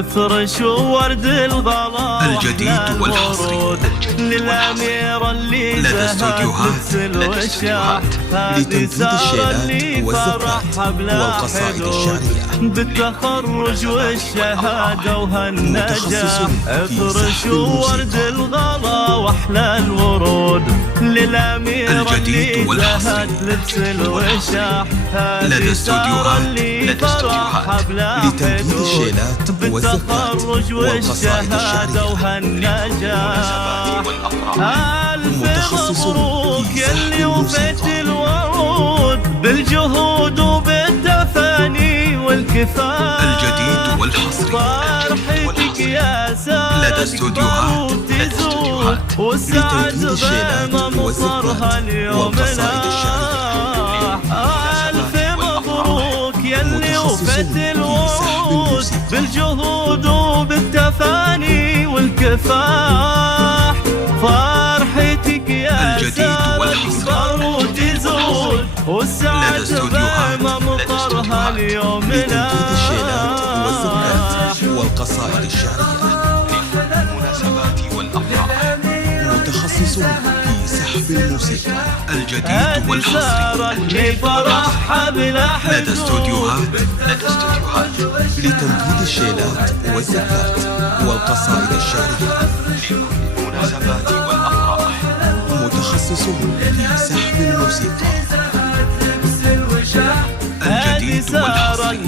افرش ورد الغلا الجديد والحصري للأميرة اللي لدى استوديوهات لتنفيذ الشيلات والزفات والقصائد الشعرية بالتخرج والشهادة وهالنجاح. افرش ورد الغلا واحلى الورود للأميرة اللي زهت لبس الوشاح. لدى استوديوهات لتنفيذ الشيلات بالتخرج والشهادة وهالنجاح. ألف مبروك يلي وفيت الورود بالجهود وبالتفاني والكفاح. الجديد والحصري فرحتك يا سادة لدى استوديوهات والسعد غيم مصرها اليوم ألف مبروك يلي وفيت الورود بالجهود وبالتفاني والكفاح. فرحتك يا سادة وتزول والسعد غيم مطرها اليوم والقصائد الشعرية للمناسبات والأفراح. متخصصون في سحب الموسيقى. الجديد والحصري لدى استوديوهات لتنفيذ الشيلات والزفات والقصائد الشعرية للمناسبات والأفراح. متخصصون في سحب الموسيقى. الجديد والحصري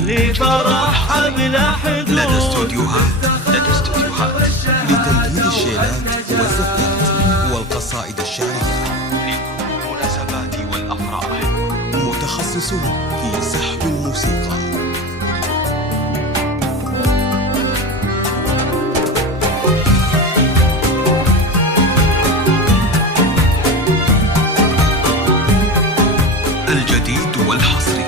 لدى استوديوهات لتنفيذ الشيلات والزفات والقصائد الشعرية للمناسبات والأفراح. متخصصون في سحب الموسيقى. الجديد والحصري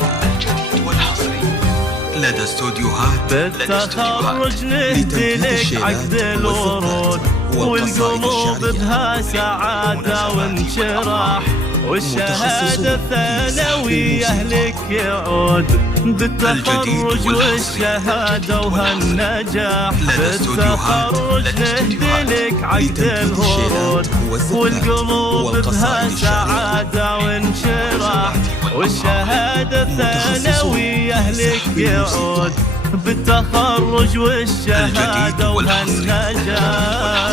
لدى استوديوهات بالتخرج نهدي لك عقد الورود والقلوب بها سعادة وانشراح. والشهادة الثانوية لك يعود بالتخرج والشهادة وهالنجاح. بالتخرج نهدي لك عقد الورود والقلوب بها سعادة وانشراح. والشهادة الثانوية لك يعود بالتخرج والشهادة وهالنجاح.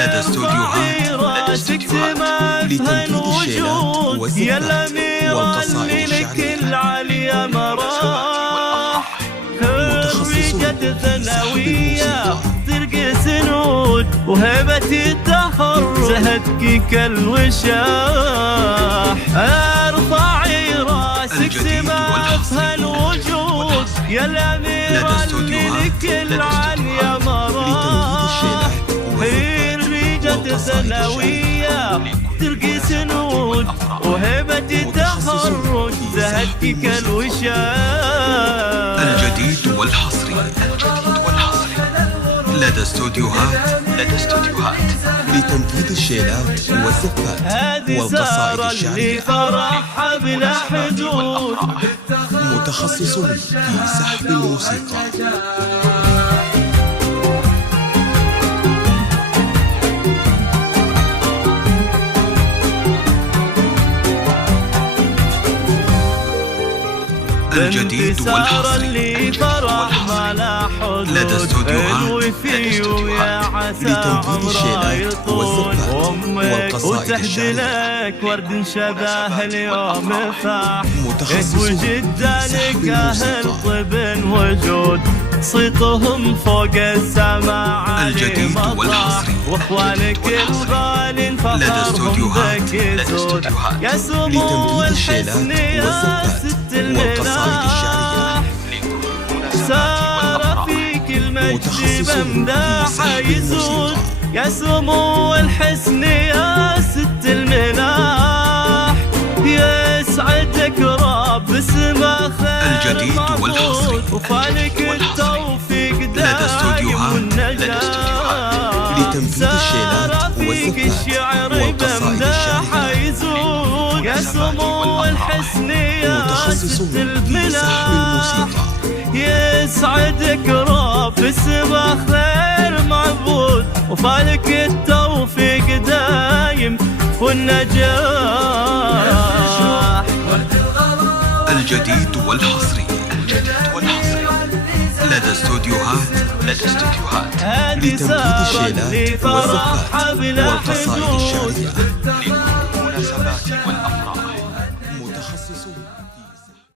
لدى استوديوهات تكتمها الوجود يا الأميرة اللي لك العالية مراح. خريجة ثانوية ترقى سنود وهبة التخرج زهدك كالوشاح. ارفعي راسك سماها الوجود يا الأميرة اللي لك العالية مراح. خريجة ثانوية ترقي سنود وهبة التخرج زهدك كالوشاح. الجديد والحصري لدى استوديوهات لتنفيذ الشيلات والزفات والقصائد الشعرية. فرحها بلا حدود. متخصصون في سحب الموسيقى. الجديد والحصري لدى استوديوهات لتنفيذ الشيلات والزفات والقصائد الشعرية. لك ورد شباه اليوم فاح. متخصصون وجدانك اهل طب وجود صيتهم فوق السماء. الجديد والحصري واخوانك الغالين فخرهم بك يزود. يا سمو الحسن يا ست والقصائد الشعرية سار فيك المجد بمداح يزود. يا سمو الحسن يا ست الملاح. يسعدك رب اسمه خير الجديد والحصري وفالك التوفيق لدى استوديوهات لتنفيذ الشيلات والزفات والقصائد الشعرية. يا سمو الحسن يا متخصصون في سحب الموسيقى. يسعدك رب في السما خير معبود، وفالك التوفيق دايم والنجاح. الجديد والحصري لدى استوديوهات لتنفيذ الشيلات والزفات والقصائد الشعرية للمناسبات والأفراح.